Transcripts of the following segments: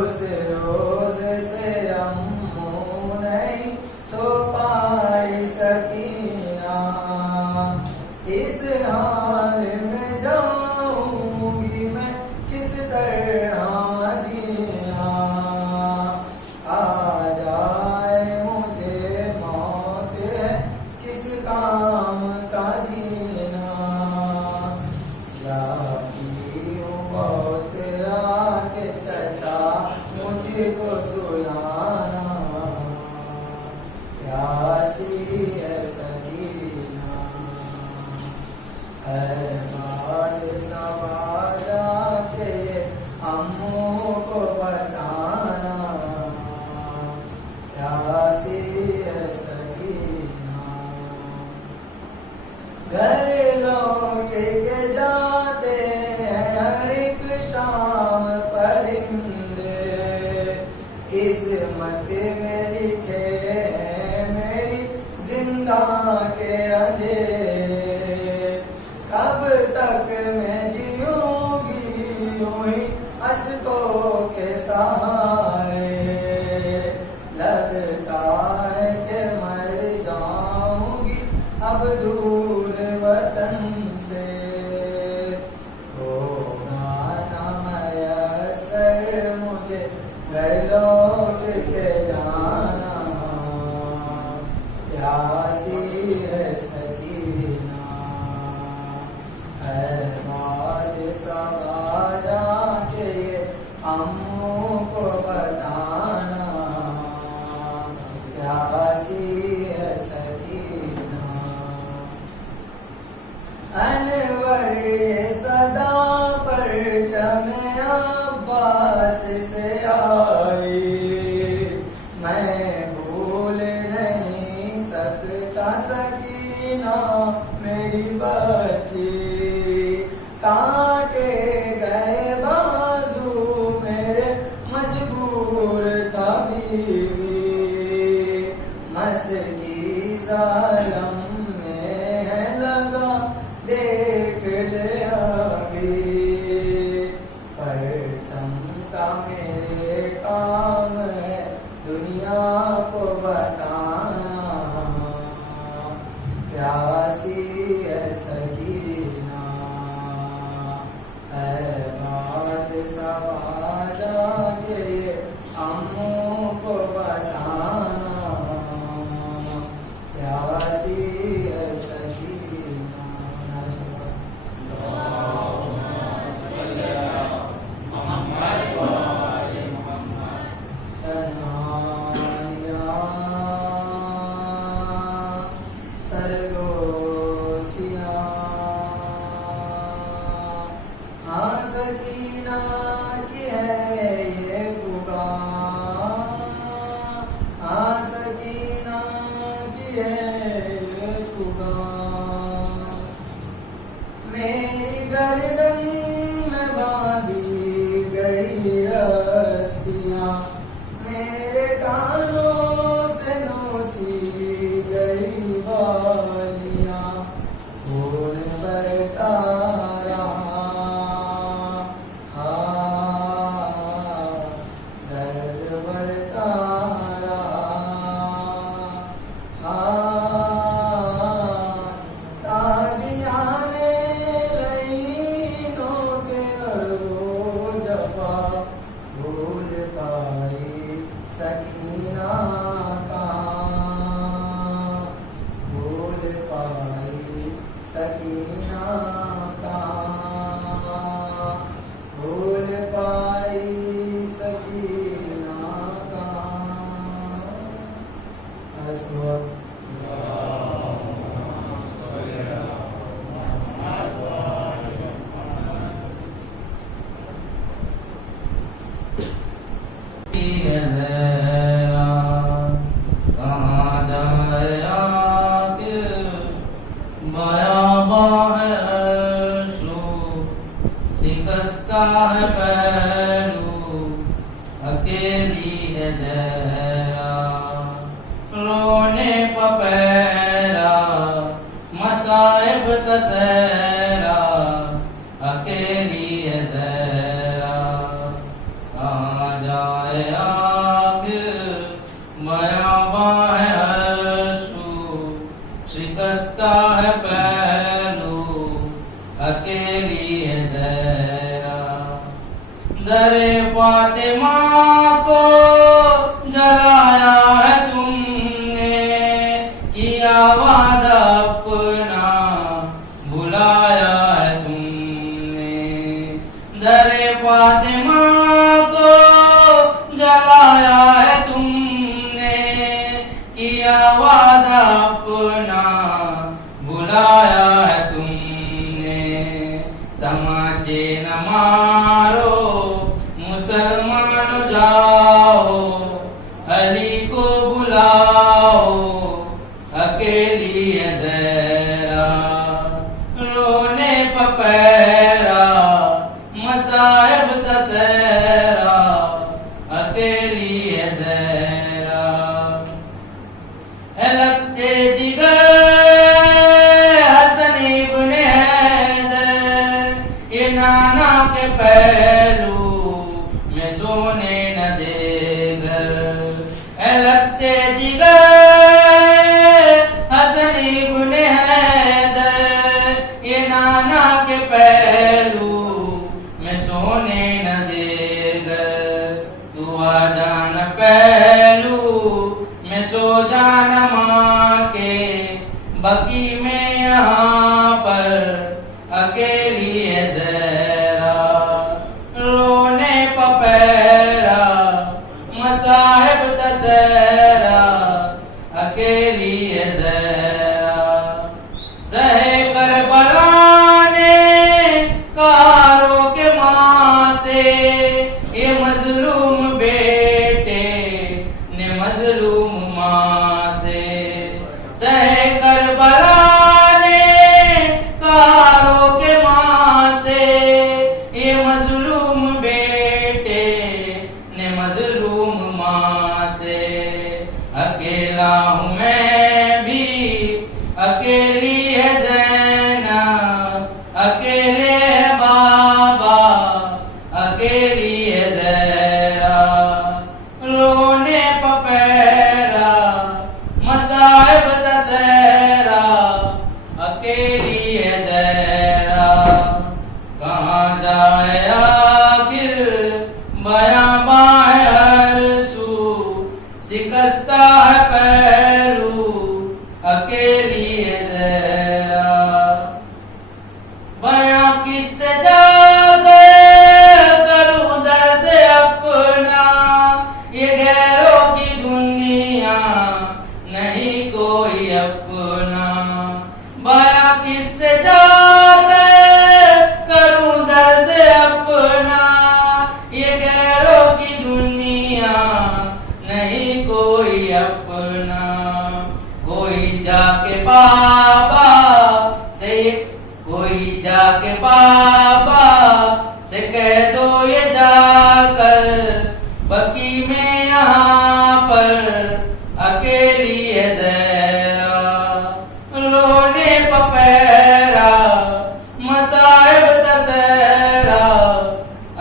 اس روز سے کے جاتے ہیں ہر ایک شام پرندے، قسمت میں لکھے ہیں میری زندہ کے اندھیرے، کب تک میں جیوں گی یوں ہی اشکوں کے سہارے، لگتا ہے کہ مر جاؤں گی اب دور وطن سے، ہوگا نہ میسر مجھے گھر لوٹ کے جانا، پیاسی ہے سکینہ اے باد صبا جا کے یہ اموں کو بتانا، پیاسی ہے سکینہ۔ انور یہ صدا پرچم عباس سے آئی، میں بھول نہیں سکتا سکینہ میری بچی، کاٹے گئے بازو میرے مجبور تھا بیوی، مسکی ظالم میں ہے لگا دیکھ لے ابھی، پرچم کا میرے کام ہے دنیا کو بتانا، پیاسی ہے سکینہ اے باد صبا جا کے یہ اموں کو بتانا، پیاسی ہے سکینہ۔ سکینہ کی ہے یہ فغاں، ہاں سکینہ کی ہے یہ فغاں، میری گردن میں باندھی گئی رسیاں، میرے کانوں سے نوچی گئی بالیاں، خون بہتا رہا درد بڑھتا رہا، تازیاں رہینوں کے ارو جفا، بھول پائی سکینہ کہاں، بھول پائی سکینہ کہاں، بھول پائی سکینہ کہاں۔ شکستہ ہے پہلو اکیلی ہے دیا، رونے پپیرا مصائب تسیرا اکیلی ہے دیا، کہاں جائے آخر بیاباں ہے عرشو، شکستہ ہے پہلو اکیلی ہے دیا، در فاطمہ کو جلایا ہے تم نے، کیا وعدہ اپنا بلایا ہے تم نے، در فاطمہ کو جلایا ہے تم نے، کیا وعدہ اپنا بلایا ہے تم نے، تماچے نہ مارو مسلمان جاؤ، علی کو بلاؤ اکیلی ہے زہرا، رونے اکیلا ہوں میں بھی اکیلی ہے زینب اکیلے ہے بابا اکیلی ہے زہرا رونے پپیرا مصائب دسہرا اکیلی ہے زہرا کہاں جائے آخر بیاباں ہے ہر سو شکستہ ہے پہلو اکیلی ہے زہرا بیاں کس سے جا کر کروں درد اپنا یہ غیروں کی دنیا نہیں کوئی اپنا بیاں کس سے جا کر کروں درد اپنا یہ غیروں کی دنیا نہیں کوئی اپنا کوئی جا کے بابا سے کوئی جا کے بابا سے کہہ دو یہ جا کر بقی میں یہاں پر اکیلی ہے زہرا رونے پپیرا مصائب دسہرا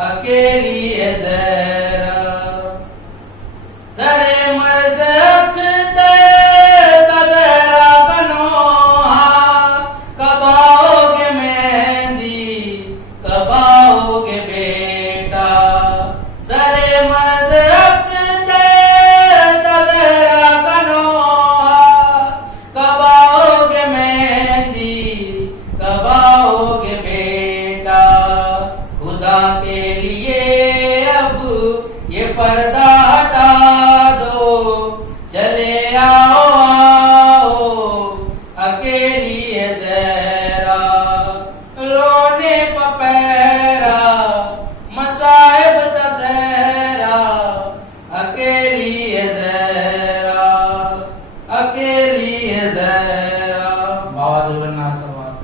اکیلی ہے زہرا سرے مرز اکھتے زہرا بنوہا کب آؤ گے مہندی کب آؤ گے بیٹا سرے مرز اکھتے زہرا بنوہا کب آؤ گے مہندی کب آؤ گے بیٹا خدا کے لیے اب یہ پردہ ہٹا دو چلے آؤ آؤ اکیلی ہے زہرا رونے پپیرا مصائب دسہرا اکیلی ہے زہرا اکیلی ہے زہرا بہادر بننا سوال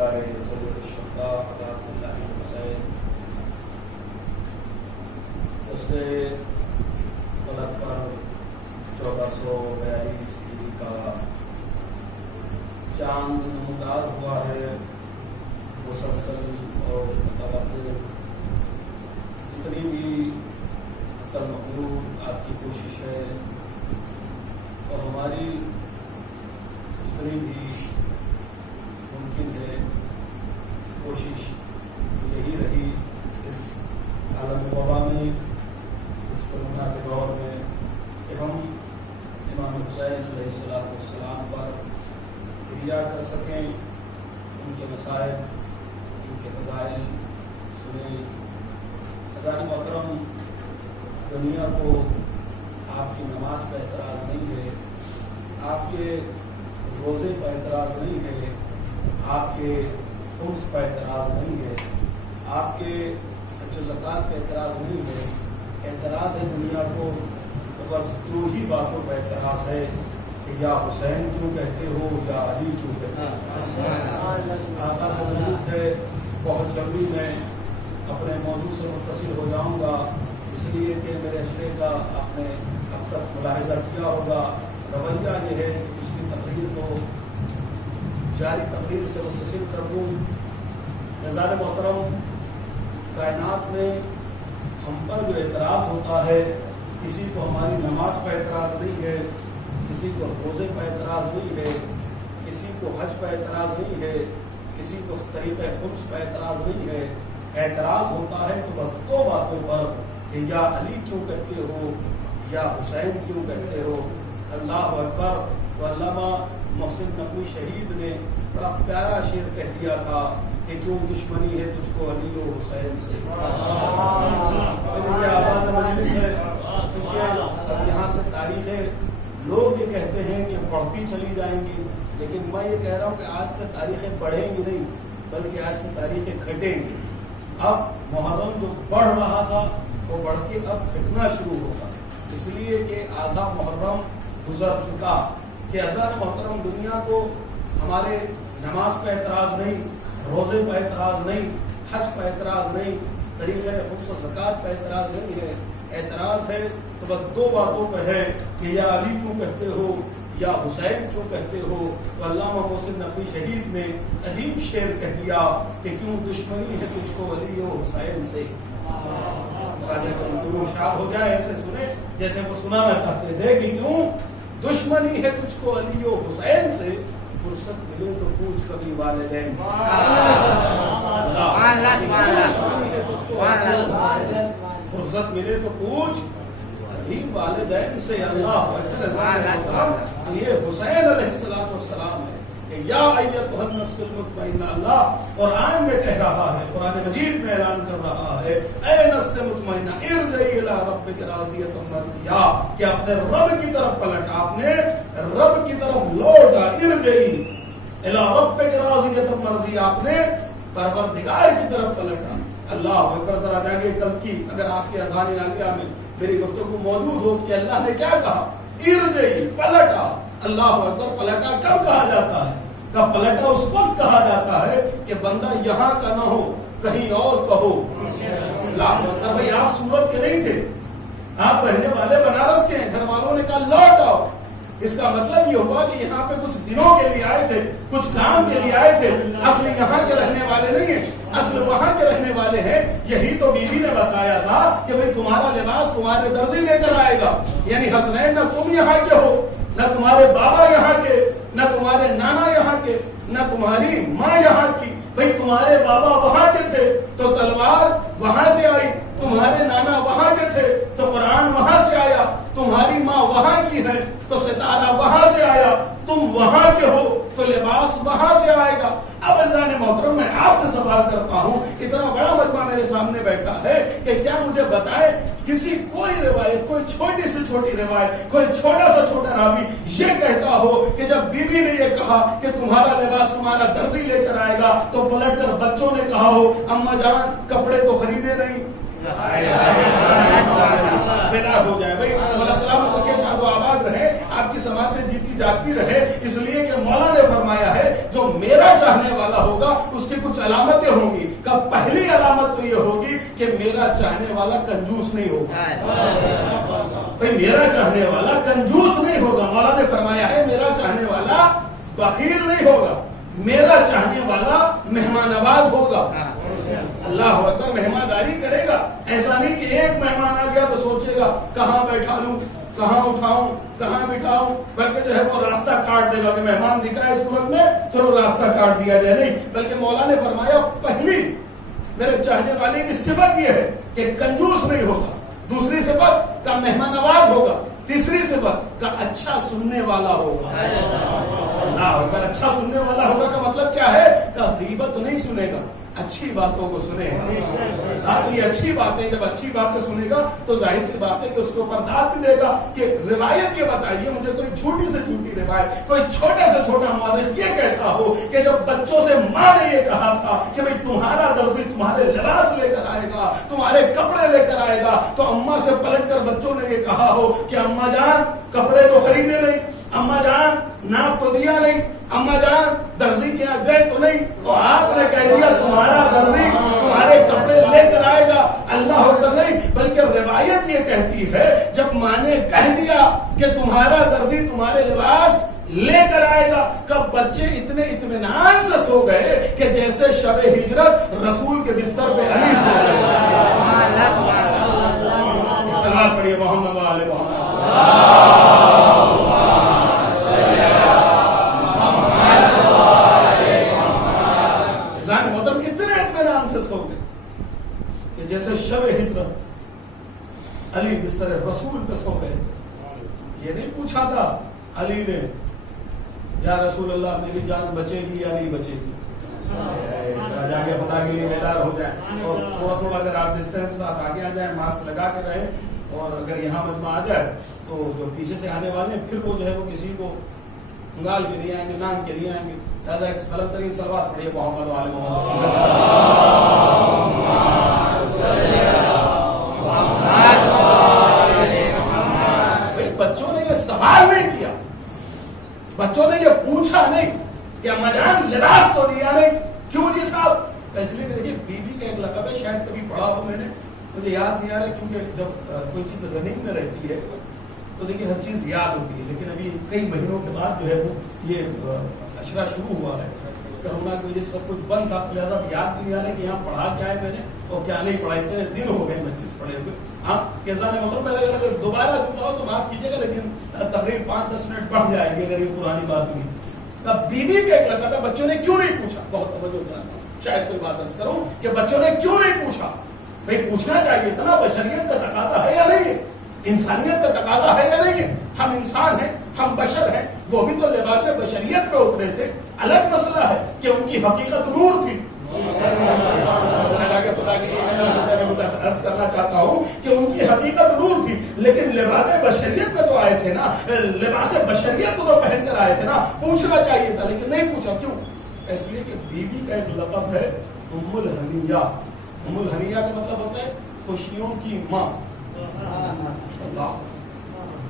سرکار سید الشہداء عطاۃ اللہ حسین اسے فلک پر 1442 ہجری کا چاند نمودار ہوا ہے. مسلسل اور متواتر جتنی بھی مقبول آپ کی کوشش ہے اور ہماری جتنی بھی ممکن ہے کوشش یہی رہی اس عالم وبا میں، اس کورونا کے دور میں، کہ ہم امام حسین علیہ السلام پر ریا کر سکیں، ان کے مسائل، ان کے فضائل سنیں. حضرات محترم، دنیا کو آپ کی نماز پر اعتراض نہیں ہے، آپ کے روزے پر اعتراض نہیں ہے، آپ کے خمس پر اعتراض نہیں ہے، آپ کے حج و زکوٰۃ پہ اعتراض نہیں ہے. اعتراض ہے دنیا کو تو بس دو ہی باتوں پر اعتراض ہے کہ یا حسین کیوں کہتے ہو یا علی کیوں کہتے ہو. آقا کا مجلس ہے، بہت جلدی میں اپنے موضوع سے متصل ہو جاؤں گا، اس لیے کہ میرے اشرے کا آپ نے اب تک ملاحظہ کیا ہوگا. رویہ یہ ہے کہ پچھلی تقریر کو جاری تقریر سے متصل کر دوں. نظار محترم، کائنات میں ہم پر جو اعتراض ہوتا ہے، کسی کو ہماری نماز پر اعتراض نہیں ہے، کسی کو روزے پر اعتراض نہیں ہے، کسی کو حج پر اعتراض نہیں ہے، کسی کو طریقہ خمس پر اعتراض نہیں ہے. اعتراض ہوتا ہے تو بس دو باتوں پر کہ یا علی کیوں کہتے ہو یا حسین کیوں کہتے ہو. اللہ اکبر. تو علامہ محسن نقوی شہید نے بڑا پیارا شعر کہہ دیا تھا کہ کیوں دشمنی ہے تجھ کو علی و حسین سے. آواز مجلس ہے، چونکہ اب یہاں سے تاریخیں لوگ یہ کہتے ہیں کہ بڑھتی چلی جائیں گی، لیکن میں یہ کہہ رہا ہوں کہ آج سے تاریخیں بڑھیں گی نہیں بلکہ آج سے تاریخیں گھٹیں گی. اب محرم جو بڑھ رہا تھا وہ بڑھ کے اب گھٹنا شروع ہوگا، اس لیے کہ آدھا محرم گزر چکا. کہ حضرات محترم، دنیا کو ہمارے نماز پہ اعتراض نہیں، روزے پہ اعتراض نہیں، حج پہ اعتراض نہیں، طریقہ خمس و زکوٰۃ پہ اعتراض نہیں ہے. اعتراض ہے تو بس دو باتوں پہ ہے کہ یا علی کیوں کہتے ہو یا حسین کیوں کہتے ہو. تو علامہ محسن نقوی شہید نے عجیب شعر کہہ دیا کہ کیوں دشمنی ہے تجھ کو علی و حسین سے. شاد ہو جائے ایسے سنے جیسے وہ سنانا چاہتے تھے کہ کیوں دشمنی ہے تجھ کو علی و حسین سے. فرصت ملے تو پوچھ کبھی والدین سے. فرصت ملے تو پوچھ کبھی والدین سے. اللہ یہ حسین علیہ السلام ہے کہ یا ایتھا النفس المطمئنہ. اللہ قرآن میں کہہ رہا ہے، قرآن مجید میں اعلان کر رہا ہے، اے نفس مطمئنہ ارجعی الی ربک راضیۃ مرضیہ، کہ اپنے رب کی طرف پلٹ، آپ نے رب کی طرف لوٹا. ارجعی الی ربک راضیۃ مرضیہ، آپ نے پروردگار کی طرف پلٹا. اللہ اکبر. ذرا جاگے کل کی اگر آپ کی اذان عالیہ میں میری گفتگو موجود ہو کہ اللہ نے کیا کہا، ارجعی، پلٹا. اللہ اکبر. پلٹا کب کہا جاتا ہے؟ کب پلٹا اس وقت کہا جاتا ہے کہ بندہ یہاں کا نہ ہو، کہیں اور کا ہو. اللہ اکبر. بھائی آپ سورت کے نہیں تھے، آپ رہنے والے بنارس کے ہیں، گھر والوں نے کہا لوٹ آؤ. اس کا مطلب یہ ہوا کہ یہاں پہ کچھ دنوں کے لیے آئے تھے، کچھ کام کے لیے آئے تھے. اصل یہاں کے رہنے والے نہیں ہیں، اصل وہاں کے رہنے والے ہیں. یہی تو بیوی نے بتایا تھا کہ بھئی تمہارا لباس تمہارے درزی لے کر آئے گا. یعنی حسنین نہ تم یہاں کے ہو، نہ تمہارے بابا یہاں کے، نہ تمہارے نانا یہاں کے، نہ تمہاری ماں یہاں کی. بھئی تمہارے بابا وہاں کے تھے تو تلوار وہاں سے آئی، تمہارے نانا وہاں کے تھے تو قرآن وہاں سے آیا، تمہاری ماں وہاں کی ہے تو ستارہ وہاں سے آیا، تم وہاں کے ہو تو لباس وہاں سے آئے گا. اب عزیزان محترم، میں آپ سے سوال کرتا ہوں، اتنا بڑا مجمع میرے سامنے بیٹھا ہے کہ کیا مجھے بتائے کسی کوئی روایت، کوئی چھوٹی سے چھوٹی روایت، کوئی چھوٹا سا چھوٹا راوی یہ کہتا ہو کہ جب بیوی نے یہ کہا کہ تمہارا لباس تمہارا درزی لے کر آئے گا تو پلٹ کر بچوں نے کہا ہو اماں جان کپڑے تو خریدے نہیں. بیدار ہو جائے بھائی. السلام علیکم، شاد و آباد رہے، آپ کی سماعتیں جیتی جاتی رہے، اس لیے کہ مولا نے فرمایا ہے جو میرا چاہنے والا ہوگا اس کی کچھ علامتیں ہوں گی. کہ پہلی علامت تو یہ ہوگی کہ میرا چاہنے والا کنجوس نہیں ہوگا. بھائی میرا چاہنے والا کنجوس نہیں ہوگا. مولا نے فرمایا ہے میرا چاہنے والا بخیل نہیں ہوگا، میرا چاہنے والا مہمان نواز ہوگا. اللہ اکبر، مہمانداری کرے گا. ایسا نہیں کہ ایک مہمان آ گیا تو سوچے گا کہاں بیٹھا لوں، کہاں اٹھاؤں، کہاں بٹھاؤں، بلکہ جو ہے وہ راستہ کاٹ دے گا کہ مہمان دکھا ہے اس صورت میں چلو راستہ کاٹ دیا جائے. نہیں، بلکہ مولا نے فرمایا پہلی میرے چاہنے والے کی صفت یہ ہے کہ کنجوس نہیں ہوگا، دوسری صفت کا مہمان نواز ہوگا، تیسری صفت کا اچھا سننے والا ہوگا. اللہ اگر اچھا سننے والا ہوگا کا مطلب کیا ہے؟ کہ غیبت نہیں سنے گا، اچھی باتوں کو سنے گا. تو یہ اچھی باتیں، جب اچھی باتیں سنے گا تو ظاہر سی بات ہے کہ اس کے اوپر داد دے گا. کہ روایت یہ بتائیے مجھے، کوئی چھوٹی سے چھوٹی روایت، کوئی چھوٹے سے چھوٹا مورخ یہ کہتا ہو کہ جب بچوں سے ماں نے یہ کہا تھا کہ بھئی تمہارا درزی تمہارے لباس لے کر آئے گا، تمہارے کپڑے لے کر آئے گا، تو اماں سے پلٹ کر بچوں نے یہ کہا ہو کہ اماں جان کپڑے تو خریدے نہیں، اماں جان ناپ تو دیا نہیں، اماں جان درزی کے یہاں گئے تو نہیں، تو آپ نے کہہ دیا تمہارا درزی تمہارے کپڑے لے کر آئے گا. اللہ اکبر نہیں، بلکہ روایت یہ کہتی ہے جب ماں نے کہہ دیا کہ تمہارا درزی تمہارے لباس لے کر آئے گا، کب بچے اتنے اطمینان سے سو گئے کہ جیسے شب ہجرت رسول کے بستر پہ علی سو گئے. صلوات پڑھیے محمد و آل محمد. جیسے شب ہجرت علی بستر رسول پہ سو گئے. یہ نہیں پوچھا تھا علی نے یا رسول اللہ میری جان بچے گی یا نہیں بچے گی، جا کے پتا کے لیے بیدار ہو جائیں اور تھوڑا تھوڑا اگر آپ بستر کے ساتھ آگے آ جائیں، ماسک لگا کے رہیں، اور اگر یہاں مجمع آ جائے تو جو پیچھے سے آنے والے ہیں پھر وہ جو ہے وہ کسی کو انگال کے لیے آئیں گے، نان کے لیے آئیں گے. لہٰذا ایک بلند ترین صلوات پڑھیے محمد و آل محمد. بچوں نے یہ سوال نہیں کیا، بچوں نے یہ پوچھا نہیں کہ اما جان لباس تو دیا نہیں. کیوں جی صاحب؟ اس لیے کہ دیکھیے بیوی کا ایک لقب ہے، شاید کبھی پڑھا ہو میں نے، مجھے یاد نہیں آ رہا کیونکہ جب کوئی چیز رننگ میں رہتی ہے تو دیکھیے ہر چیز یاد ہوتی ہے. لیکن ابھی کئی مہینوں کے بعد جو ہے وہ یہ اشرا شروع ہوا ہے، کرونا کی وجہ سے سب کچھ بند تھا، لہٰذا یاد نہیں آ رہا کہ یہاں پڑھا کیا ہے میں نے اور کیا نہیں پڑھا. اتنے دن ہو گئے مجلس پڑھے ہوئے. ہاں کیسا نہیں مطلب میں اگر دوبارہ ہو تو معاف کیجیے گا، لیکن تقریب 5-10 منٹ بڑھ جائے گی اگر یہ پرانی بات ہوئی. اب بیوی کا ایک لقب ہے، بچوں نے کیوں نہیں پوچھا؟ بہت توجہ چاہتا ہوں، شاید کوئی بات عرض کروں کہ بچوں نے کیوں نہیں پوچھا. بھائی پوچھنا چاہیے تھا نا، بشریت کا تقاضا ہے یا نہیں ہے، انسانیت کا تقاضا ہے یا نہیں ہے. ہم انسان ہیں، ہم بشر ہیں، وہ بھی تو لباس بشریت پہ اترے تھے. الگ مسئلہ ہے کہ ان کی حقیقت نور تھی. عرض کرنا چاہتا ہوں کہ ان کی حقیقت نور تھی، لیکن لباس بشریت میں تو آئے تھے نا، لباس بشریت کو تو پہن کر آئے تھے نا. پوچھنا چاہیے تھا لیکن نہیں پوچھا. کیوں؟ اس لیے کہ بیوی کا ایک لقب ہے ام الحنیہ. ام الحنیہ کا مطلب ہوتا ہے خوشیوں کی ماں. اللہ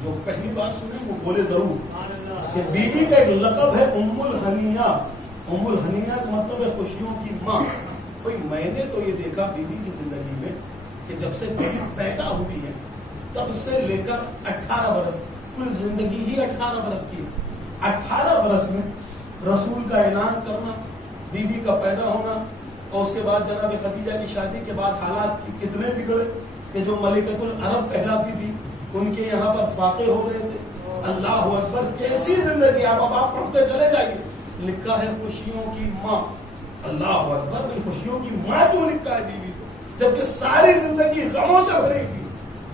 جو پہلی بار سنے وہ بولے ضرور کہ بیوی کا ایک لقب ہے ام الحنیہ. ام الحنیہ کا مطلب ہے خوشیوں کی ماں. بھائی میں نے تو یہ دیکھا بیوی کی زندگی میں کہ جب سے بیوی پیدا ہوئی ہے تب سے لے کر 18 برس، کل زندگی ہی 18 برس کی. 18 برس میں رسول کا اعلان کرنا، بیوی کا پیدا ہونا، اور اس کے بعد جناب خدیجہ کی شادی کے بعد حالات کتنے بگڑے کہ جو ملکۃ العرب کہلاتی تھی ان کے یہاں پر واقع ہو رہے تھے. اللہ اکبر، کیسی زندگی. آپ پڑھتے چلے جائیے. لکھا ہے خوشیوں کی ماں. اللہ اکبر، خوشیوں کی ماں کیوں لکھا ہے بیوی کو؟ جبکہ ساری زندگی غموں سے بھری تھی،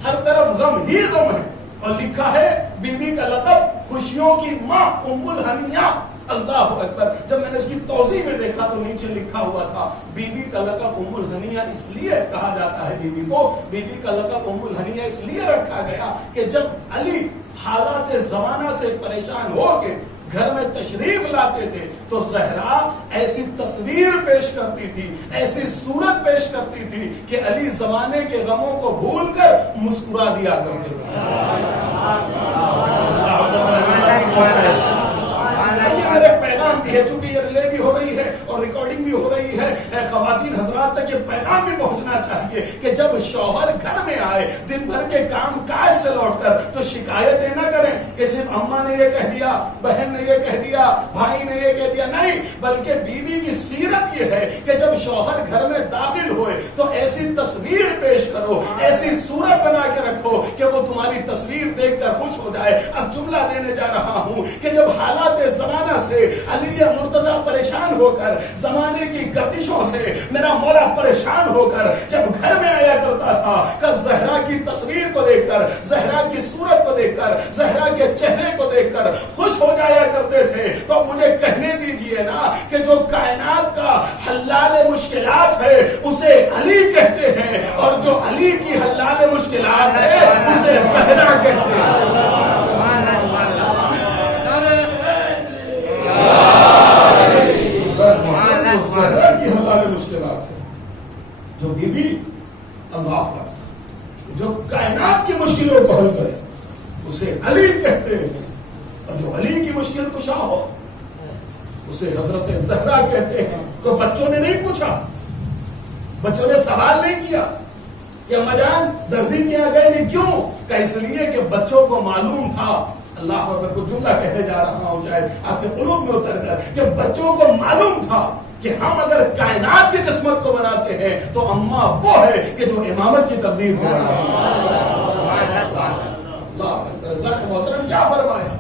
ہر طرف غم ہی غم ہے، اور لکھا ہے بیوی کا لقب خوشیوں کی ماں ام الحنیہ. اللہ اکبر. جب میں نے اس کی توضیح میں دیکھا تو نیچے لکھا ہوا تھا بیوی کا لقب ام الحنیہ اس لیے کہا جاتا ہے بیوی کو، بیوی کا لقب ام الحنیہ اس لیے رکھا گیا کہ جب علی حالات زمانہ سے پریشان ہو کے گھر میں تشریف لاتے تھے تو زہرا ایسی تصویر پیش کرتی تھی، ایسی صورت پیش کرتی تھی کہ علی زمانے کے غموں کو بھول کر مسکرا دیا کرتے تھے. میرے پیغام بھی ہے، چونکہ یہ ریلے بھی ہو رہی ہے اور ریکارڈنگ بھی ہو رہی ہے، خواتین حضرات تک یہ پیغام بھی پہنچنا چاہیے کہ جب شوہر گھر میں آئے دن بھر کے کام کاج سے لوٹ کر تو شکایتیں نہ کریں کہ صرف اماں نے یہ کہہ دیا، بہن نے یہ کہہ دیا، بھائی نے یہ کہہ دیا، نہیں، بلکہ بیوی کی سیرت یہ ہے کہ جب شوہر گھر میں داخل ہوئے تو ایسی تصویر پیش کرو، ایسی صورت بنا کے رکھو کہ وہ تمہاری تصویر دیکھ کر خوش ہو جائے۔ اب جملہ دینے جا رہا ہوں کہ جب حالات زمانہ سے علی مرتضی پریشان ہو کر، زمانے کی گردشوں سے میرا مولا پریشان ہو کر جب گھر میں آیا کرتا تھا کہ زہرا کی تصویر کو دیکھ کر، زہرا کی صورت کو دیکھ کر، زہرا کے چہرے کو دیکھ کر خوش ہو جایا کرتے تھے، تو مجھے کہنے دیجئے نا کہ جو کائنات کا حلال مشکلات ہے اسے علی کہتے ہیں، اور جو علی کی حلال مشکلات ہے اسے زہرا کہتے ہیں۔ کی حلال مشکلات ہے جو بی بی اللہ پر جو کائنات کی مشکلوں کو حل کرے اسے علی کہتے ہیں، اور جو علی کی مشکل کشا ہو اسے حضرت زہرا کہتے ہیں۔ تو بچوں نے نہیں پوچھا، بچوں نے سوال نہیں کیا کہ اما جان درزی کیا گئے نہیں، کیوں؟ کہ اس لیے کہ بچوں کو معلوم تھا، اللہ اکبر، کو جملہ کہنے جا رہا ہوں شاید آپ کے قلوب میں اتر کر، کہ بچوں کو معلوم تھا کہ ہم اگر کائنات کی قسمت کو بناتے ہیں تو اماں وہ ہے کہ جو امامت کی تقدیر کو بناتی ہے۔ اللہ اکبر، ذات محترم کیا فرمایا؟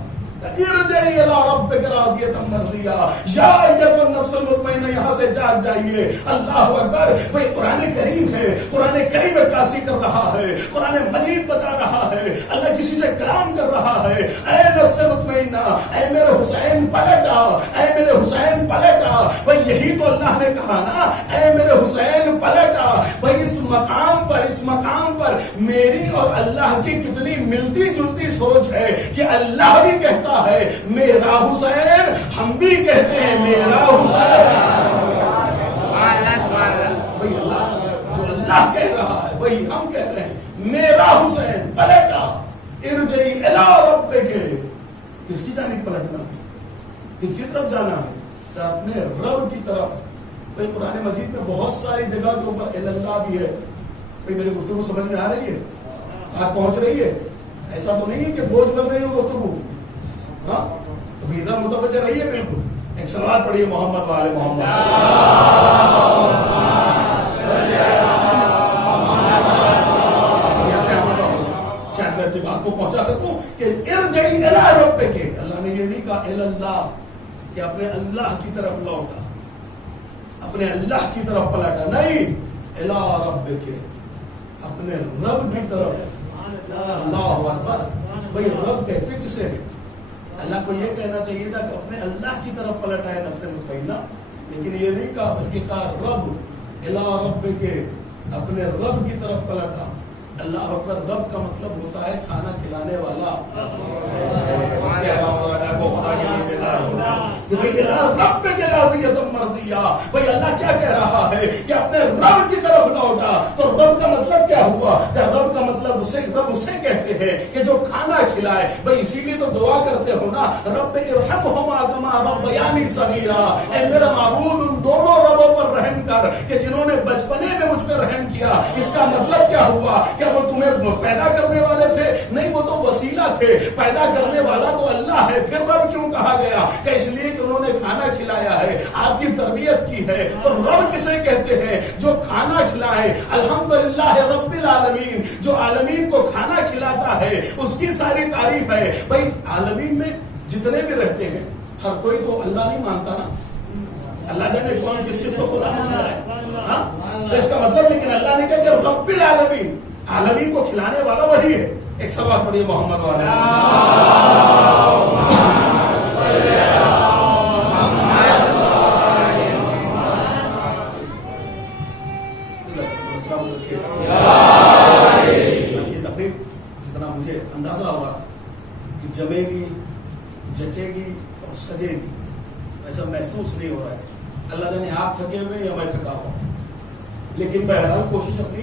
ارجعی الی ربک راضیۃ مرضیہ، یا ایھا النفس المطمئنہ، یہاں سے جاگ جائیے۔ اللہ اکبر، بھائی قرآن کریم ہے، قرآن کریم عکاسی کر رہا ہے، قرآن مجید بتا رہا ہے، اللہ کسی سے کلام کر رہا ہے، اے نفس مطمئنہ، اے میرے حسین پلٹ آ، اے میرے حسین پلٹ آ۔ بھائی یہی تو اللہ نے کہا نا، اے میرے حسین پلٹ آ۔ بھائی اس مقام پر میری اور اللہ کی کتنی ملتی جلتی سوچ ہے کہ اللہ بھی کہتا ہے میرا حسین، ہم بھی کہتے ہیں میرا حسین۔ بھائی اللہ جو اللہ کہہ رہا ہے وہی ہم کہہ رہے ہیں، میرا حسین پلٹا، ارجعی الی ربک، کس کی جانب پلٹنا ہے، کس کی طرف جانا ہے؟ تو اپنے رب کی طرف۔ بھائی قرآن مجید میں بہت ساری جگہ کے اوپر اللہ بھی ہے۔ بھائی میری گفتگو سمجھ میں آ رہی ہے، آپ پہنچ رہی ہے؟ ایسا تو نہیں ہے کہ بوجھ بن رہی ہو گفتگو، ہاں تو ادھر متوجہ رہیے بالکل۔ ایک سلوات پڑھیے محمد والے محمد۔ شاید میں اپنی بات کو پہنچا سکوں کہ ارجعی الی ربک، اللہ نے یہ نہیں کہا الی اللہ کہ اپنے اللہ کی طرف لوٹا، اپنے اللہ کی طرف پلٹا، نہیں، الی ربک، اپنے رب کی طرف۔ اللہ اکبر، بھائی رب کہتے کسے ہیں؟ اللہ کو یہ کہنا چاہیے تھا کہ اپنے اللہ کی طرف پلٹا ہے نفس مطمئنہ، لیکن یہ نہیں کہا بلکہ کہا رب، الی ربک، اپنے رب کی طرف پلٹا۔ اللہ اکبر، رب کا مطلب ہوتا ہے کھانا کھلانے والا۔ بھائی اللہ کیا کہہ رہا ہے کہ اپنے رب کی طرف لوٹا، تو رب کا مطلب کیا ہوا؟ کہ رب کا مطلب رب اسے کہتے ہیں کہ جو کھانا کھلائے۔ بھائی اسی لیے تو دعا کرتے ہو نا، رب ارحمہما کما ربیانی صغیرا، اے میرا معبود ان دونوں ربوں پر رحم کر کہ جنہوں نے بچپنے میں مجھ پہ رحم کیا۔ اس کا مطلب کیا ہوا؟ کیا وہ تمہیں پیدا کرنے والے تھے؟ نہیں، وہ تو وسیلہ تھے، پیدا کرنے والا تو اللہ ہے۔ پھر رب کیوں کہا گیا؟ کہ اس لیے کہ انہوں نے کھانا کھلایا ہے، آپ کی تربیت کی ہے۔ تو رب کسے کہتے ہیں؟ جو کھانا کھلائے۔ الحمدللہ رب العالمین، جو عالمین کو کھانا کھلاتا ہے، اس کی ساری تعریف ہے۔ بھائی عالمین میں جتنے بھی رہتے ہیں ہر کوئی تو اللہ نہیں مانتا نا، اللہ جانے کون کس کس کو خدا مان رہا ہے، ہاں؟ تو اس کا مطلب لیکن اللہ نے کہا کہ رب العالمین، عالمین کو کھلانے والا وہی ہے۔ ایک سوال پڑھیے محمد والے۔ جتنا مجھے اندازہ ہوگا کہ جمے گی، جچے گی اور سجے گی، ایسا محسوس نہیں ہو رہا ہے۔ اللہ جانے آپ تھکے ہوئے یا میں تھکا ہوا، لیکن بہرحال کوشش اپنی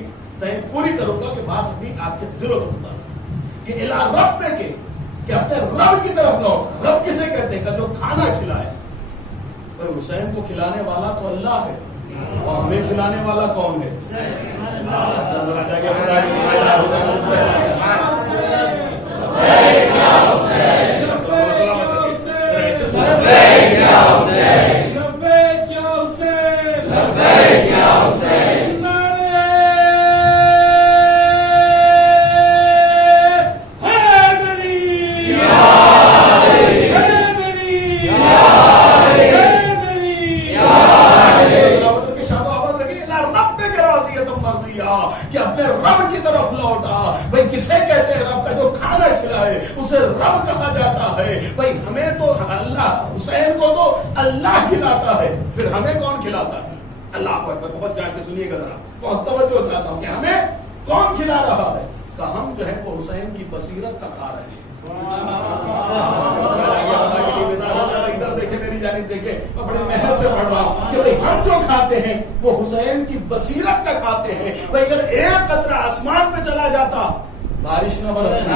پوری کروں گا کہ بات اپنی آپ کے دلوں تک پہنچ کہ الی ربک، کہ اپنے رب کی طرف لوٹ. رب کسے کہتے ہیں؟ کہ جو کھانا کھلائے. بھائی حسین کو کھلانے والا تو اللہ ہے اور ہمیں کھلانے والا کون ہے؟ کہ اپنے رب کی طرف لوٹا. بھائی کسے کہتے ہیں رب؟ کا جو کھانا کھلائے اسے رب کہا جاتا ہے. بھائی ہمیں تو اللہ، حسین کو تو اللہ کھلاتا ہے، پھر ہمیں کون کھلاتا ہے؟ اللہ اکبر. بہت جان کے سنیے گا ذرا، بہت توجہ چاہتا ہوں کہ ہمیں کون کھلا رہا ہے. کہ ہم جو ہے وہ حسین کی بصیرت کا کھا رہے ہیں. ادھر دیکھیں، میری جانب دیکھیں، میں بڑی محنت سے پڑھ رہا ہوں کہ بھائی ہم جو کھاتے ہیں وہ حسین کی بصیرت کا کھاتے ہیں. بھائی اگر ایک قطرہ آسمان پہ چلا جاتا بارش نہ برستی.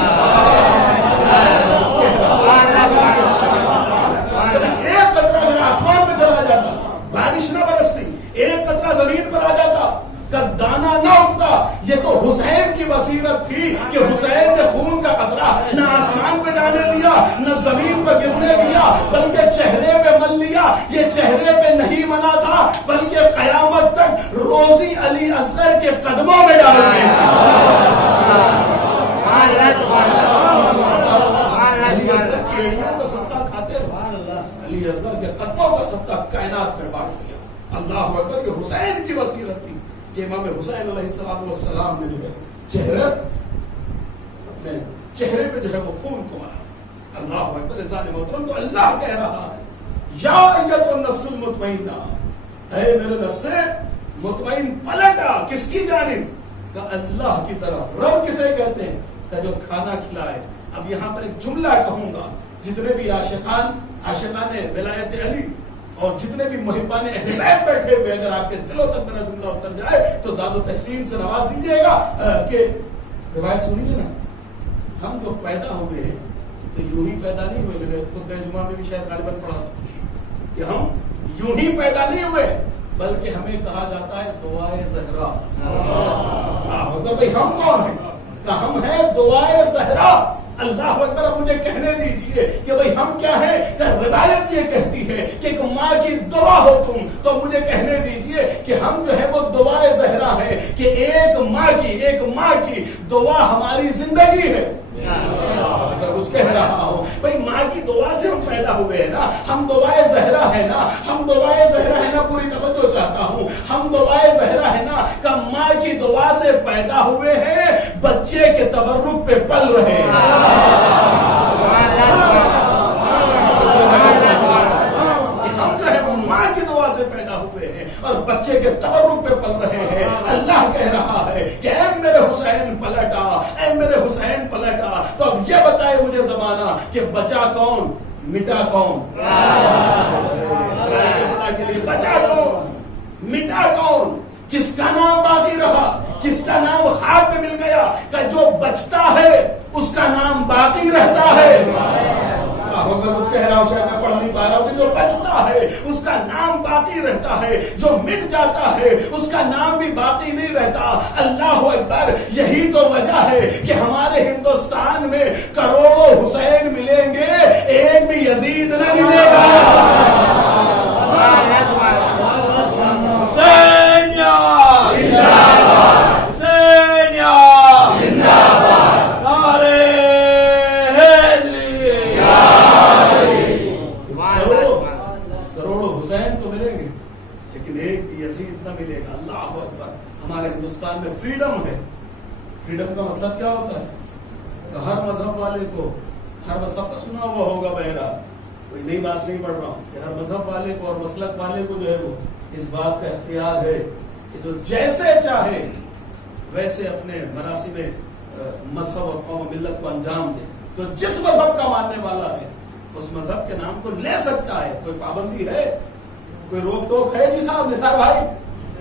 ایک قطرہ اگر آسمان پہ چلا جاتا بارش نہ برستی. ایک قطرہ زمین پر آ جاتا کا دانا نہ اگتا. یہ تو حسین کی بصیرت تھی کہ حسین نے خون کا قطرہ نہ آسمان پہ جانے دیا، نہ زمین پہ گرنے دیا، بلکہ چہرے پہ مل لیا. یہ چہرے پہ نہیں ملا تھا بلکہ قیامت تک روزی علی اصغر کے قدموں میں ڈال دیا. کا صدقہ کھاتے رہو، علی اصغر کے قدموں کا صدقہ کائنات میں بانٹ دیا. اللہ اکبر. یہ حسین کی بصیرت تھی کہ امام حسین علیہ السلام نے جو ہے چہرے اپنے چہرے پہ جو ہے وہ خون کو مارا. اللہ اکبر. عزیزان محترم، تو اللہ کہہ رہا ہے یا ایتھا النفس المطمئنہ، اے میرے نفس مطمئن پلٹا. کس کی جانب؟ کہ اللہ کی طرف. رب کسے کہتے ہیں؟ کہ جو کھانا کھلائے. اب یہاں پر ایک جملہ کہوں گا، جتنے بھی عاشقان ولایت علی اور جتنے بھی محبان اہل بیت بیٹھے ہوئے، اگر آپ کے دلوں تک میرا جملہ اتر جائے تو داد و تحسین سے نواز دیجیے گا. کہ روایت سنیے نا، ہم جو پیدا ہوئے ہیں تو یوں ہی پیدا نہیں ہوئے. میرے خطبہ جمعہ میں بھی شاید غالباً پڑھا کہ ہم یوں ہی پیدا نہیں ہوئے، بلکہ ہمیں کہا جاتا ہے دعائے زہرا. بھائی ہم کون ہیں؟ کہ ہم ہیں دعائے زہرا. اللہ اکبر. اب مجھے کہنے دیجئے کہ بھئی ہم کیا ہیں؟ کہ روایت یہ کہتی ہے کہ ایک ماں کی دعا ہو تم. تو مجھے کہنے دیجئے کہ ہم جو ہے وہ دعائے زہرا ہے کہ ایک ماں کی دعا ہماری زندگی ہے. اگر کچھ کہہ رہا ہوں بھئی ماں کی دعا سے ہم پیدا ہوئے ہیں نا. ہم دعائے زہرا ہے نا. ہم دعائے زہرا ہے نا. پوری توجہ چاہتا ہوں. ہم دعائے زہرا ہے نا کہ ماں کی دعا سے پیدا ہوئے ہیں، بچے کے تبرک پہ پل رہے ہیں. ہم جو ہے وہ ماں کی دعا سے پیدا ہوئے ہیں اور بچے کے تبرک پہ پل رہے ہیں. اللہ کہہ رہا ہے کہ اے میرے حسین پلٹا، اے میرے حسین پلٹا. تو اب یہ بتائے مجھے زمانہ کہ بچا کون، مٹا کون؟ بچا کون، مٹا کون؟ کس کا نام باقی رہا، کس کا نام خاک میں مل گیا؟ کہ جو بچتا ہے اس کا نام باقی رہتا ہے. اگر کچھ کہہ رہا ہوں شاید میں پڑھ نہیں پا رہا ہوں کہ جو بچتا ہے اس کا نام باقی رہتا ہے، جو مٹ جاتا ہے اس کا نام بھی باقی نہیں رہتا. اللہ اکبر. یہی تو وجہ ہے کہ ہمارے ہندوستان میں کروڑوں حسین ملیں گے، ایک بھی یزید نہ ملے گا. ہمارے ہندوستان میں فریڈم ہے. فریڈم کا مطلب کیا ہوتا ہے؟ کہ ہر مذہب والے کو، ہر مذہب کا سنا ہوا ہوگا بہرحال، کوئی نئی بات نہیں پڑھ رہا ہوں، کہ ہر مذہب والے کو اور مسلک والے کو جو ہے وہ اس بات کا اختیار ہے کہ جو جیسے چاہے ویسے اپنے مناسب مذہب اور قوم و ملت کو انجام دے. تو جس مذہب کا ماننے والا ہے اس مذہب کے نام کو لے سکتا ہے. کوئی پابندی ہے، کوئی روک ٹوک ہے؟ جی صاحب نثار بھائی،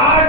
8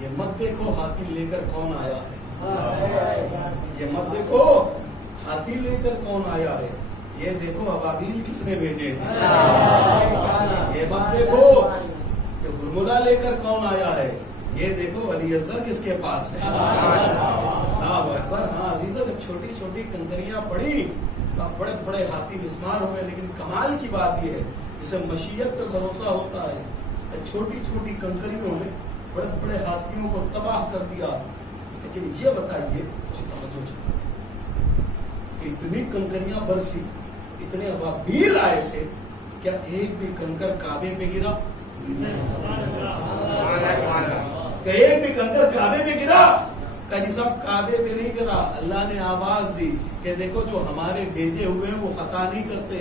یہ مت دیکھو ہاتھی لے کر کون آیا ہے، یہ مت دیکھو ہاتھی لے کر کون آیا ہے، یہ دیکھو ابابیل کس نے بھیجے ہیں، یہ مت دیکھو کہ گرملا لے کر کون آیا ہے، یہ دیکھو علی اصغر کس کے پاس ہے۔ اللہ اکبر۔ ہاں عزیزہ، جب چھوٹی چھوٹی کنکریاں پڑی بڑے بڑے ہاتھی مسمار ہوئے، لیکن کمال کی بات یہ ہے جسے مشیت پہ بھروسہ ہوتا ہے، چھوٹی چھوٹی کنکریوں نے بڑے بڑے ہاتھیوں کو تباہ کر دیا۔ لیکن یہ بتائیے کہ اتنی کنکریاں برسی، اتنے ابابیل آئے تھے، کیا ایک بھی کنکر کعبے پہ گرا؟ کہ ایک بھی کنکر کعبے پہ گرا؟ کہ جی صاحب کعبے پہ نہیں گرا، اللہ نے آواز دی کہ دیکھو جو ہمارے بھیجے ہوئے ہیں وہ خطا نہیں کرتے،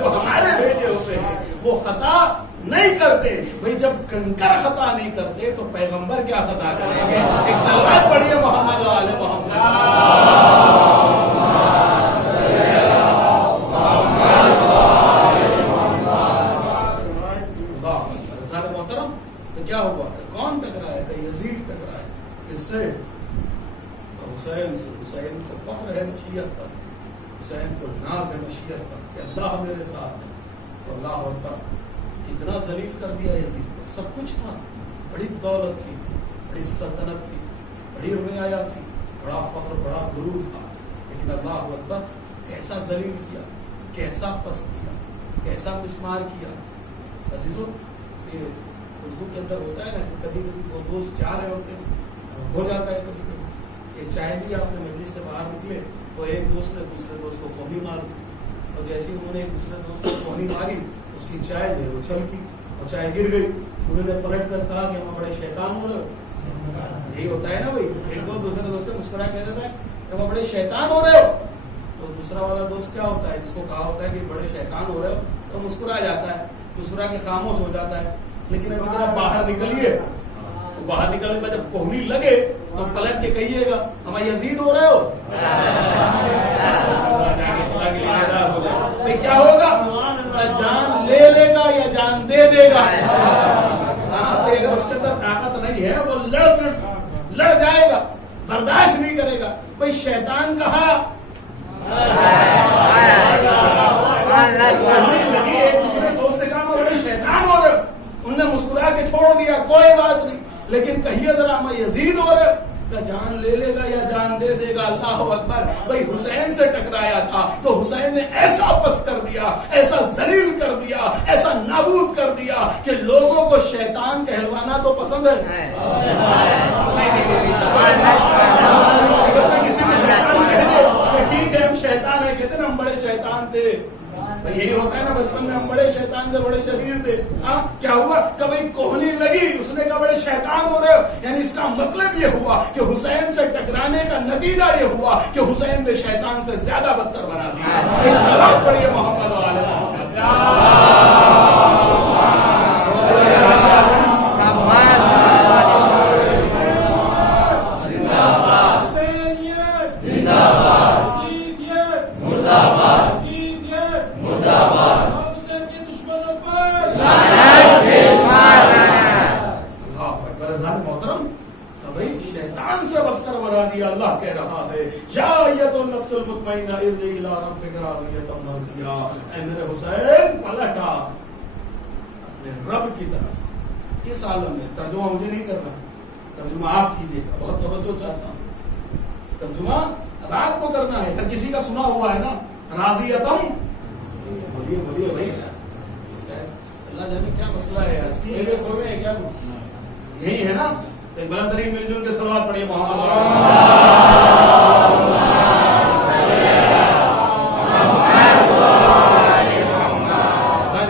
جو ہمارے بھیجے ہوئے ہیں وہ خطا نہیں کرتے۔ بھئی جب کنکر خطا نہیں کرتے تو پیغمبر کیا خطا کریں گے؟ ایک صلوات پڑھیے محمد و آل محمد۔ محترم تو کیا ہوا؟ کون ٹکرایا؟ کہ یزید ٹکرایا۔ اس سے حسین سے، حسین کو فخر ہے مشیت پر، حسین کو ناز ہے مشیت پر کہ اللہ میرے ساتھ ہے۔ تو اللہ اکبر، اتنا ذلیل کر دیا یزید کو، سب کچھ تھا، بڑی دولت تھی، بڑی سلطنت تھی، بڑی رعایا تھی، بڑا فخر، بڑا غرور تھا، لیکن اللہ اکبر کیسا ذلیل کیا، کیسا پست کیا، کیسا مسمار کیا۔ عزیزو، یہ اردو کے اندر ہوتا ہے نا، کبھی کبھی دو دوست جا رہے ہوتے ہیں، ہو جاتا ہے کبھی کبھی کہ چائے بھی آپ نے مجلس سے باہر نکلے تو ایک دوست نے دوسرے دوست کو کوہنی مار دی، اور جیسے انہوں نے ایک دوسرے دوست کو کوہنی ماری اس کی چائے جو ہے وہ چھلکی اور چائے گر گئی۔ انہوں نے پلٹ کر کہا کہ ہم بڑے شیطان ہو رہے ہو۔ یہی ہوتا ہے نا بھائی، ایک دوست دوسرے دوست سے مسکرا کہہ دیتا ہے کہ ہم بڑے شیطان ہو رہے ہو، تو دوسرا والا دوست کیا ہوتا ہے، جس کو کہا ہوتا ہے کہ بڑے شیطان ہو رہے ہو، تو مسکرا جاتا ہے، مسکرا کے خاموش ہو جاتا ہے۔ لیکن ابھی ذرا باہر نکلیے، تو باہر نکلنے میں جب کوہنی لگے تو پلٹ کے کہیے گا ہم یزید ہو رہے ہو، کیا ہوگا؟ جان لے لے گا یا جان دے دے گا۔ اگر اس کے اندر طاقت نہیں ہے وہ لڑ جائے گا، برداشت نہیں کرے گا۔ بھائی شیطان کہا، لگی ایک دوسرے دوست سے کہا میں بڑے شیطان ہو رہے ہو، انہوں نے مسکرا کے چھوڑ دیا، کوئی بات نہیں، لیکن کہیے ذرا میں یزید ہو رہے کا جان لے لے گا یا جان دے دے گا۔ اللہ اکبر۔ بھائی حسین سے ٹکرایا تھا تو حسین نے ایسا پست کر دیا، ایسا ذلیل کر دیا، ایسا نابود کر دیا کہ لوگوں کو شیطان کہلوانا تو پسند ہے۔ کسی نے شیطان کہہ دے کہ ٹھیک ہے ہم شیطان ہیں، کہتے نا ہم بڑے شیطان تھے، یہی ہوتا ہے نا، بچپن میں ہم بڑے شیطان تھے، بڑے شریر تھے۔ کیا ہوا؟ کبھی کوہنی لگی، اس نے کہا بڑے شیطان ہو رہے ہو، یعنی اس کا مطلب یہ ہوا کہ حسین سے ٹکرانے کا نتیجہ یہ ہوا کہ حسین نے شیطان سے زیادہ بدتر بنا دیا۔ ایک صلوات پڑھیے محمد و آل اللہ کہہ رہا ہے یا ایت النفس المطمئنہ ارجعی الی ربک راضیۃ مرضیہ، اے میرے حسین پلٹا اپنے رب کی طرف۔ کس عالم میں؟ ترجمہ مجھے نہیں کرنا، ترجمہ آپ کیجیے گا، بہت توجہ چاہتا ہوں، ترجمہ اب آپ کو کرنا ہے، ہر کسی کا سنا ہوا ہے نا، راضیۃ۔ بولیے بولیے بھائی، اللہ جانے کیا مسئلہ ہے آج، میرے کھول میں کیا یہی ہے نا؟ بلند ترین مل جل کے صلوات پڑھیے محمد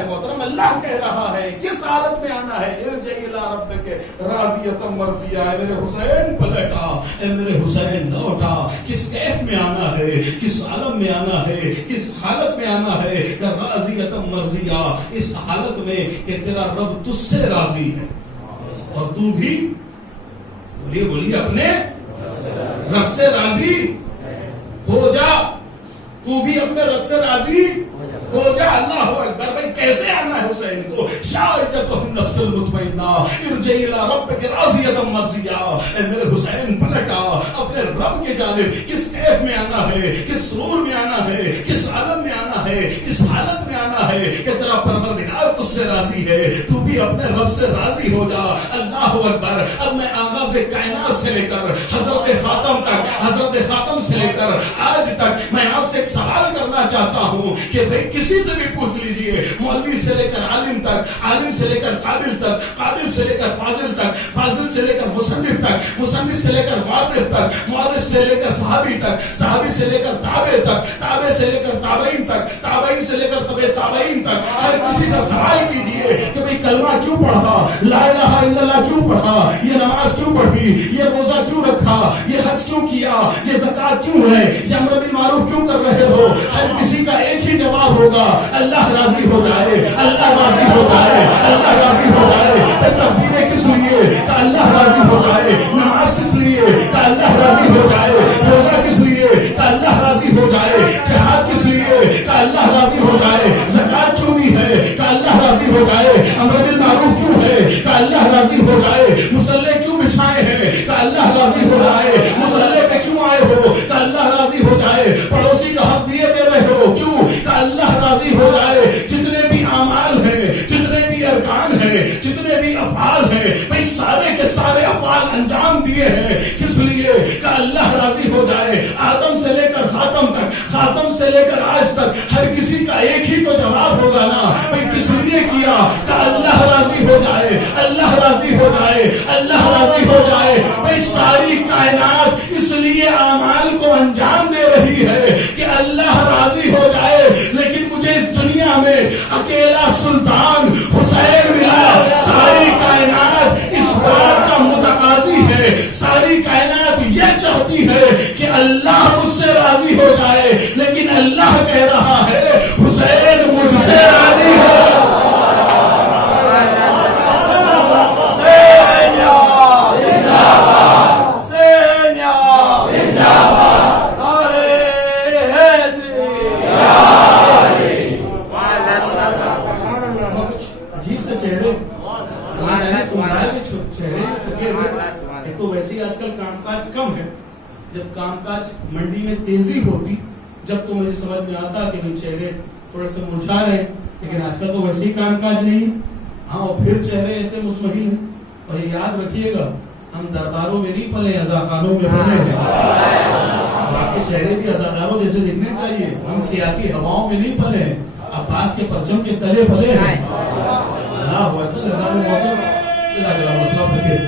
محترم۔ اللہ کہہ رہا ہے کس حالت میں آنا ہے؟ ارجعی الی ربک راضیۃ مرضیہ، اے میرے حسین پلٹا، اے میرے حسین لوٹا۔ کس کیف میں آنا ہے؟ کس عالم میں آنا ہے؟ کس حالت میں آنا ہے؟ کہ راضیۃ مرضیہ، اس حالت میں کہ تیرا رب تجھ سے راضی ہے اور تو بھی بولیے بولیے اپنے رب سے راضی ہو جا، تو بھی اپنے رب سے راضی ہو جا۔ اللہ اکبر۔ بھائی کیسے آنا ہے حسین کو؟ یا ایتھا النفس المطمئنہ ارجعی الی ربک راضیۃ مرضیہ، اے میرے حسین پلٹ آ اپنے رب کے جانب۔ کس کیف میں آنا ہے، کس سرور میں آنا ہے، کس عالم میں آنا ہے، اس حالت میں آنا ہے کہ تیرا پروردگار تجھ سے راضی ہے، تو بھی اپنے رب سے راضی ہو جا۔ اللہ اکبر۔ اب میں آغاز کائنات سے لے کر حضرت خاتم تک، حضرت خاتم سے لے کر آج تک میں آپ سے ایک سوال کرنا چاہتا ہوں کہ بھئی کسی سے بھی پوچھ لیجئے، مولوی سے لے کر عالم تک، عالم سے لے کر قابل تک، قابل سے لے کر فاضل تک، فاضل سے لے کر مصنف تک، مصنف سے لے کر مورخ تک، مورخ سے لے کر صحابی تک، صحابی سے لے کر تابع تک، تابع سے لے کر تابعین تک، تابعین سے لے کر تبع تابعین تک، ہر کسی سے سوال کیجئے کہ بھئی کلمہ کیوں پڑھا، لا الہ الا اللہ کیوں پڑھا، یہ نماز کیوں پڑھی، یہ روزہ کیوں رکھا، یہ حج کیوں کیا، یہ زکوٰۃ کیوں ہے، یہ امر بالمعروف کیوں کر رہے ہو؟ ہر کسی کا ایک ہی جواب ہوگا، اللہ راضی ہو جائے، اللہ راضی ہو جائے، اللہ راضی ہو جائے۔ پھر تکبیریں کس لیے کہ اللہ راضی ہو جائے، نماز کس لیے کہ اللہ راضی ہو جائے، روزہ کس لیے کہ اللہ راضی ہو جائے، جہاد کس لیے کہ اللہ راضی ہو جائے، زکوٰۃ کیوں دی ہے کہ اللہ راضی ہو جائے، امر بالمعروف کیوں ہے کہ اللہ راضی ہو جائے، مصلی کیوں بچھائے ہیں کہ اللہ راضی ہو جائے، مصلی پہ کیوں آئے ہو کہ اللہ راضی ہو جائے، پڑوسی کا حق دیے دے رہے ہو کیوں کہ اللہ راضی ہو جائے۔ جتنے بھی اعمال ہیں، جتنے بھی ارکان ہیں، جتنے بھی افعال ہیں، بھئی سارے کے سارے افعال انجام دیے ہیں کس لیے کہ اللہ راضی ہو جائے۔ آدم سے لے کر خاتم تک، خاتم سے لے کر آج تک ہر کسی کا ایک ہی تو جواب ہوگا نا، بھئی کس لیے کیا کہ اللہ راضی ہو جائے، اللہ راضی ہو جائے، اللہ راضی ہو جائے۔ بھئی ساری کائنات اس لیے اعمال کو انجام دے رہی ہے کہ اللہ راضی ہو جائے، لیکن مجھے اس دنیا میں اکیلا سلطان حسین ملا۔ ساری کائنات اس بات کا متقاضی ہے، ساری کائنات یہ چاہتی ہے کہ اللہ مجھ سے راضی ہو جائے، لیکن اللہ کہہ رہا ہے حسین مجھ سے راضی ہو۔ تو ویسے ہی آج کل کام کاج کم ہے، جب کام کاج منڈی میں تیزی ہوتی جب تو مجھے سمجھ میں آتا کہ چہرے تھوڑے سے مرجھا رہے، لیکن آج کل تو ویسے ہی کام کاج نہیں۔ ہاں اور پھر چہرے ایسے مطمئن ہیں۔ اور یہ یاد رکھیے گا ہم درباروں میں نہیں پلے، عزاخانوں میں پلے ہیں، اور آپ کے چہرے بھی عزاداروں جیسے دکھنے چاہیے۔ ہم سیاسی ہواؤں میں نہیں پلے ہیں، عباس کے پرچم کے تلے پلے ہیں۔ اللہ اکبر، اللہ محترم، اللہ مسئلہ پھکے۔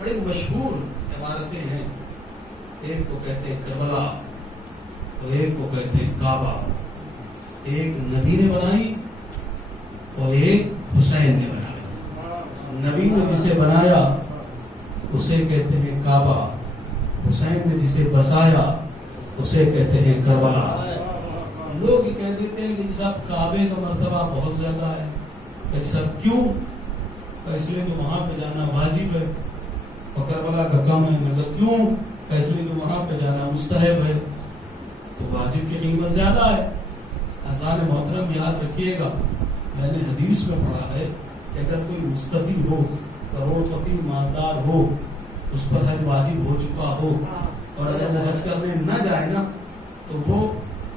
بڑی مشہور عمارتیں ہیں، ایک کو کہتے ہیں کربلا، ایک کو کہتے ہیں کعبہ۔ ایک نبی نے بنائی اور ایک حسین نے بنائی۔ نبی نے جسے بنایا اسے کہتے ہیں کعبہ، حسین نے جسے بسایا اسے کہتے ہیں کربلا۔ لوگ یہ کہہ دیتے ہیں کہ صاحب کعبے کا مرتبہ بہت زیادہ ہے، صاحب کیوں؟ اس لیے تو وہاں پہ جانا واجب ہے، اور کربلا کا کم ہے، مطلب کیوں؟ اس لیے تو وہاں پہ جانا مستحب ہے، تو واجب کی قیمت زیادہ ہے۔ حضرات محترم یاد رکھیے گا، میں نے حدیث میں پڑھا ہے کہ اگر کوئی مستطیع ہو، کروڑ پتی مالدار ہو، اس پر حج واجب ہو چکا ہو، اور اگر وہ حج کرنے نہ جائے نا تو وہ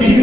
3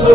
2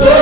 2